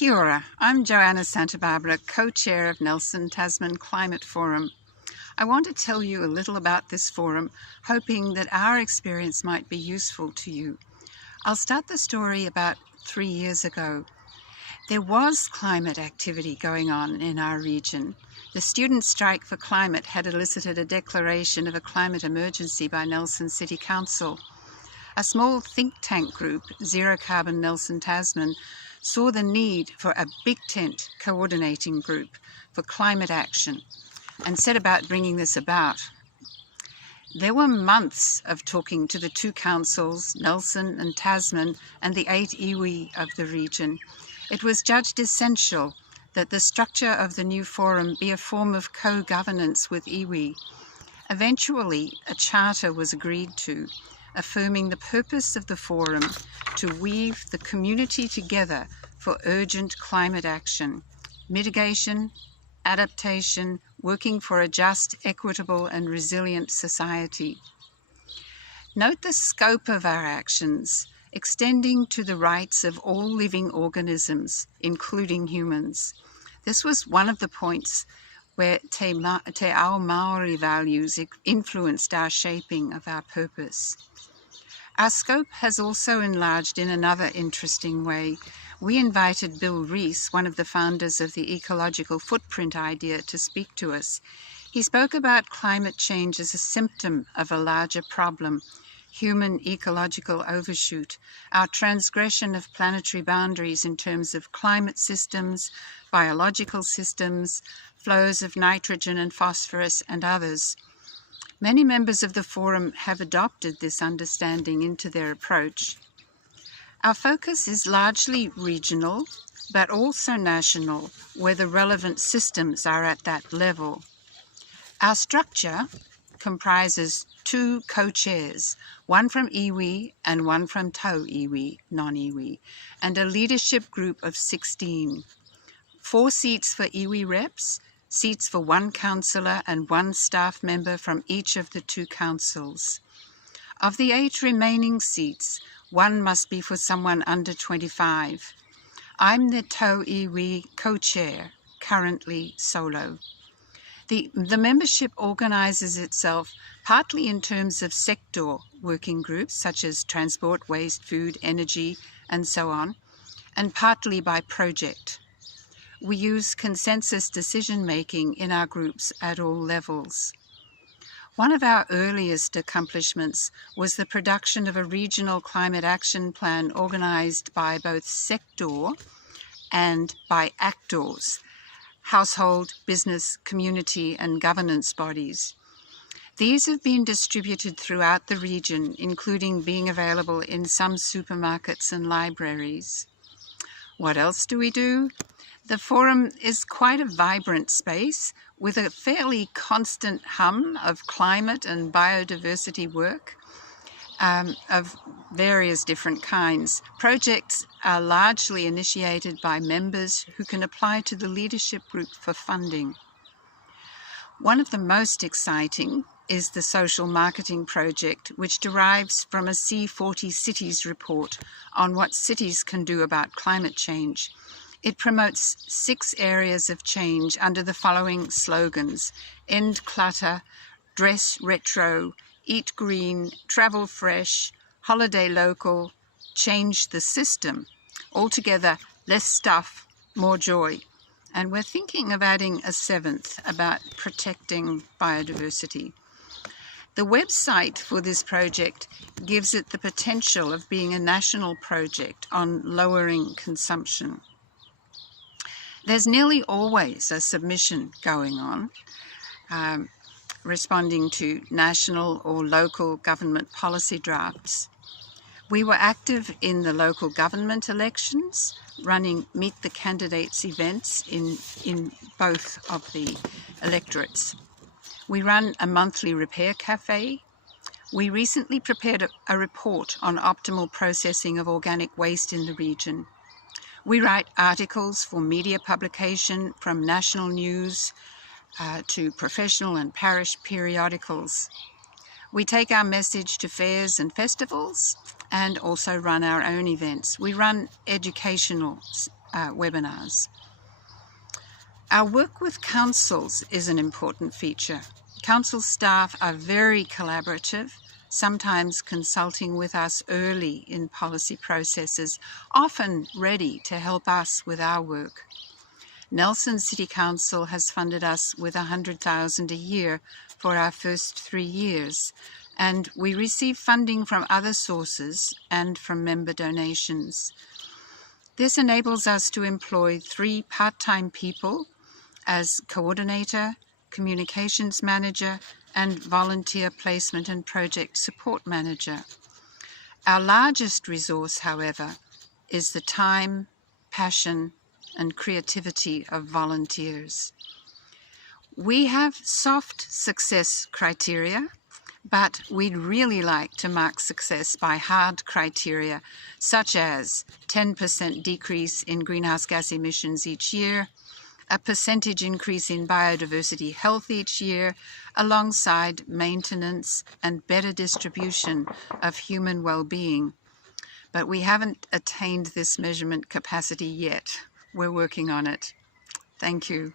Kia ora, I'm Joanna Santa Barbara, co-chair of Nelson Tasman Climate Forum. I want to tell you a little about this forum, hoping that our experience might be useful to you. I'll start the story about 3 years ago. There was climate activity going on in our region. The Student Strike for Climate had elicited a declaration of a climate emergency by Nelson City Council. A small think tank group, Zero Carbon Nelson Tasman, saw the need for a big tent coordinating group for climate action and set about bringing this about. There were months of talking to the two councils, Nelson and Tasman, and the 8 iwi of the region. It was judged essential that the structure of the new forum be a form of co-governance with iwi. Eventually, a charter was agreed to, affirming the purpose of the forum to weave the community together for urgent climate action, mitigation, adaptation, working for a just, equitable and resilient society. Note the scope of our actions, extending to the rights of all living organisms, including humans. This was one of the points where Te Ao Maori values influenced our shaping of our purpose. Our scope has also enlarged in another interesting way. We invited Bill Rees, one of the founders of the ecological footprint idea, to speak to us. He spoke about climate change as a symptom of a larger problem, human ecological overshoot, our transgression of planetary boundaries in terms of climate systems, biological systems, flows of nitrogen and phosphorus, and others. Many members of the forum have adopted this understanding into their approach. Our focus is largely regional, but also national, where the relevant systems are at that level. Our structure comprises 2 co-chairs, one from iwi and one from tau iwi, non-iwi, and a leadership group of 16. 4 seats for iwi reps, seats for 1 councillor and 1 staff member from each of the 2 councils. Of the 8 remaining seats, 1 must be for someone under 25. I'm the Tau Iwi co-chair, currently solo. The membership organises itself partly in terms of sector working groups such as transport, waste, food, energy, and so on, and partly by project. We use consensus decision-making in our groups at all levels. One of our earliest accomplishments was the production of a regional climate action plan organised by both sector and by actors, household, business, community and governance bodies. These have been distributed throughout the region, including being available in some supermarkets and libraries. What else do we do? The forum is quite a vibrant space with a fairly constant hum of climate and biodiversity work of various different kinds. Projects are largely initiated by members who can apply to the leadership group for funding. One of the most exciting is the social marketing project, which derives from a C40 Cities report on what cities can do about climate change. It promotes 6 areas of change under the following slogans: end clutter, dress retro, eat green, travel fresh, holiday local, change the system. Altogether, less stuff, more joy. And we're thinking of adding a 7th about protecting biodiversity. The website for this project gives it the potential of being a national project on lowering consumption. There's nearly always a submission going on, responding to national or local government policy drafts. We were active in the local government elections, running Meet the Candidates events in both of the electorates. We run a monthly repair cafe. We recently prepared a report on optimal processing of organic waste in the region. We write articles for media publication, from national news to professional and parish periodicals. We take our message to fairs and festivals and also run our own events. We run educational webinars. Our work with councils is an important feature. Council staff are very collaborative, sometimes consulting with us early in policy processes, often ready to help us with our work. Nelson City Council has funded us with $100,000 a year for our first 3 years, and we receive funding from other sources and from member donations. This enables us to employ 3 part-time people as coordinator, communications manager, and volunteer placement and project support manager. Our largest resource, however, is the time, passion, and creativity of volunteers. We have soft success criteria, but we'd really like to mark success by hard criteria, such as 10% decrease in greenhouse gas emissions each year, a percentage increase in biodiversity health each year, alongside maintenance and better distribution of human well-being. But we haven't attained this measurement capacity yet. We're working on it. Thank you.